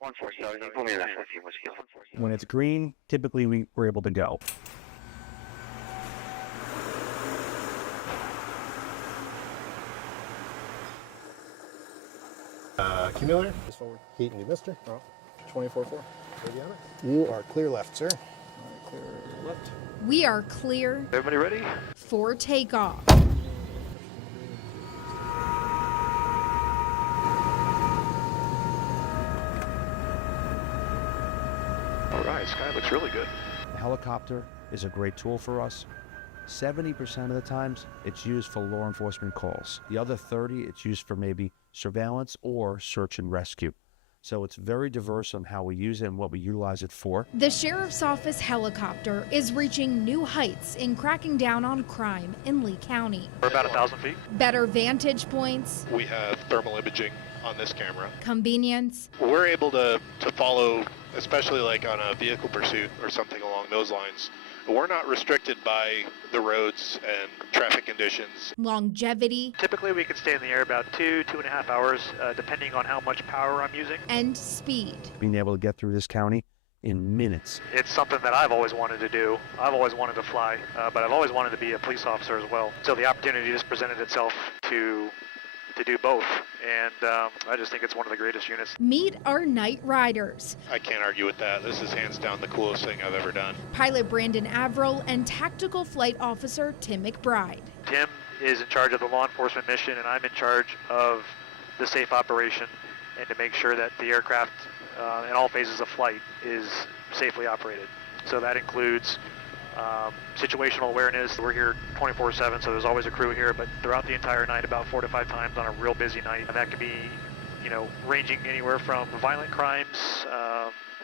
147, you put me in that 14 whiskey. When it's green, typically we're able to go. Accumulator, is forward. Heat and demister. Off. 24-4. You are clear left, sir. Clear left. We are clear. Everybody ready? For takeoff. All right, sky looks really good. The helicopter is a great tool for us. 70% of the times, it's used for law enforcement calls. The other 30, it's used for maybe surveillance or search and rescue. So it's very diverse on how we use it and what we utilize it for. The Sheriff's Office helicopter is reaching new heights in cracking down on crime in Lee County. We're about 1,000 feet. Better vantage points. We have thermal imaging on this camera. Convenience. We're able to follow, especially like on a vehicle pursuit or something along those lines. We're not restricted by the roads and traffic conditions. Longevity. Typically, we can stay in the air about 2.5 hours, depending on how much power I'm using. And speed. Being able to get through this county in minutes. It's something that I've always wanted to do. I've always wanted to fly, but I've always wanted to be a police officer as well. So the opportunity just presented itself to do both, and I just think it's one of the greatest units. Meet our night riders. I can't argue with that. This is hands down the coolest thing I've ever done. Pilot Brandon Averill and Tactical Flight Officer Tim McBride. Tim is in charge of the law enforcement mission, and I'm in charge of the safe operation and to make sure that the aircraft in all phases of flight is safely operated. So that includes situational awareness. We're here 24/7, so there's always a crew here, but throughout the entire night, about 4 to 5 times on a real busy night. And that can be, ranging anywhere from violent crimes,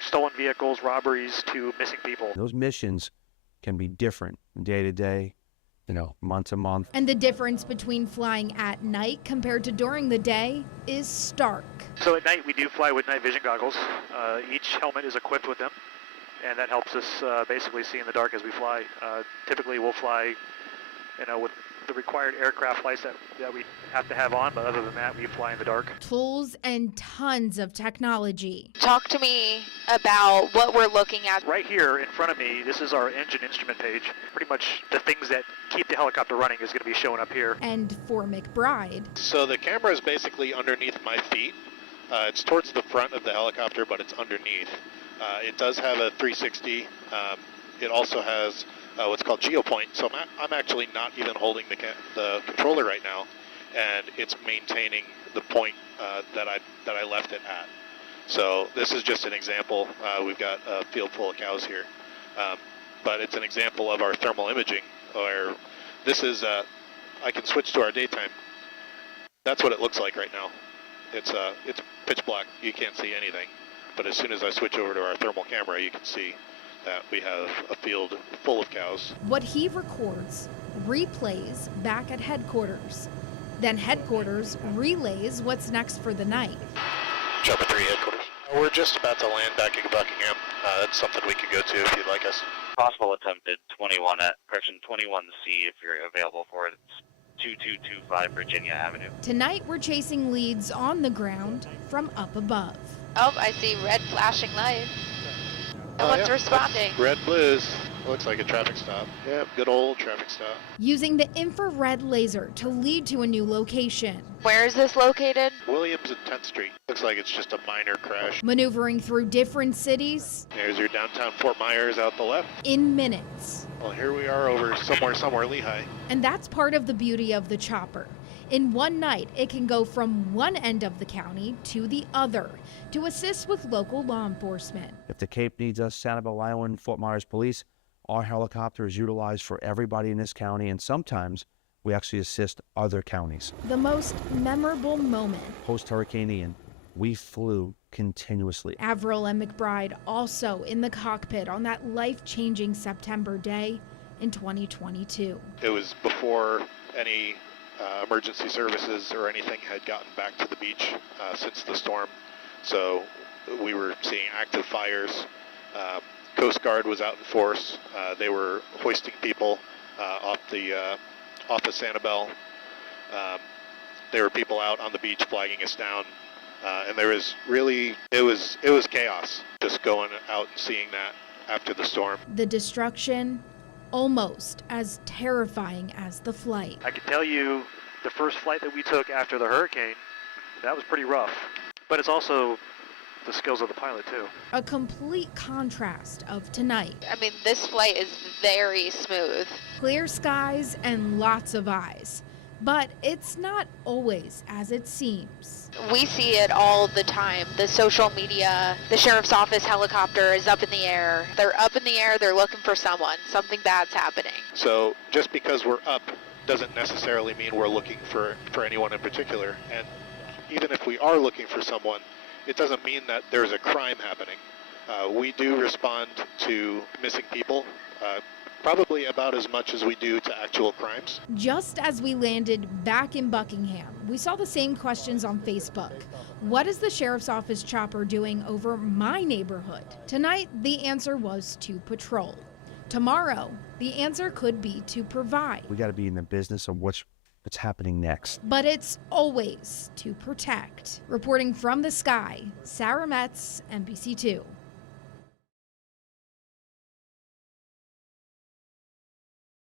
stolen vehicles, robberies, to missing people. Those missions can be different day to day, month to month. And the difference between flying at night compared to during the day is stark. So at night, we do fly with night vision goggles. Each helmet is equipped with them, and that helps us basically see in the dark as we fly. Typically, we'll fly, with the required aircraft lights that we have to have on, but other than that, we fly in the dark. Tools and tons of technology. Talk to me about what we're looking at. Right here in front of me, this is our engine instrument page. Pretty much the things that keep the helicopter running is going to be showing up here. And for McBride. So the camera is basically underneath my feet. It's towards the front of the helicopter, but it's underneath. It does have a 360. It also has what's called GeoPoint. So I'm actually not even holding the controller right now, and it's maintaining the point that I left it at. So this is just an example. We've got a field full of cows here, but it's an example of our thermal imaging. Where this is, I can switch to our daytime. That's what it looks like right now. It's pitch black. You can't see anything. But as soon as I switch over to our thermal camera, you can see that we have a field full of cows. What he records replays back at headquarters. Then headquarters relays what's next for the night. Chopper 3 headquarters. We're just about to land back in Buckingham. That's something we could go to if you'd like us. Possible attempted 21 at correction 21C if you're available for it. It's 2225 Virginia Avenue. Tonight we're chasing leads on the ground from up above. Oh, I see red flashing lights. No one's responding. Red blues. Looks like a traffic stop. Yep, good old traffic stop. Using the infrared laser to lead to a new location. Where is this located? Williams and 10th Street. Looks like it's just a minor crash. Maneuvering through different cities. There's your downtown Fort Myers out the left. In minutes. Well, here we are over somewhere Lehigh. And that's part of the beauty of the chopper. In one night, it can go from one end of the county to the other to assist with local law enforcement. If the Cape needs us, Sanibel Island, Fort Myers Police, our helicopter is utilized for everybody in this county, and sometimes we actually assist other counties. The most memorable moment. Post-Hurricane Ian, we flew continuously. Averill and McBride also in the cockpit on that life-changing September day in 2022. It was before any emergency services or anything had gotten back to the beach since the storm. So we were seeing active fires. Coast Guard was out in force. They were hoisting people off of Sanibel. There were people out on the beach flagging us down. And there was really, it was chaos just going out and seeing that after the storm. The destruction, almost as terrifying as the flight. I can tell you the first flight that we took after the hurricane, that was pretty rough. But it's also the skills of the pilot too. A complete contrast of tonight. I mean, this flight is very smooth. Clear skies and lots of eyes. But it's not always as it seems. We see it all the time. The social media, the sheriff's office helicopter is up in the air. They're up in the air, they're looking for someone. Something bad's happening. So just because we're up doesn't necessarily mean we're looking for anyone in particular. And even if we are looking for someone, it doesn't mean that there's a crime happening. We do respond to missing people, probably about as much as we do to actual crimes. Just as we landed back in Buckingham, we saw the same questions on Facebook. What is the sheriff's office chopper doing over my neighborhood? Tonight, the answer was to patrol. Tomorrow, the answer could be to provide. We got to be in the business of what's happening next. But it's always to protect. Reporting from the sky, Sarah Metz, NBC2.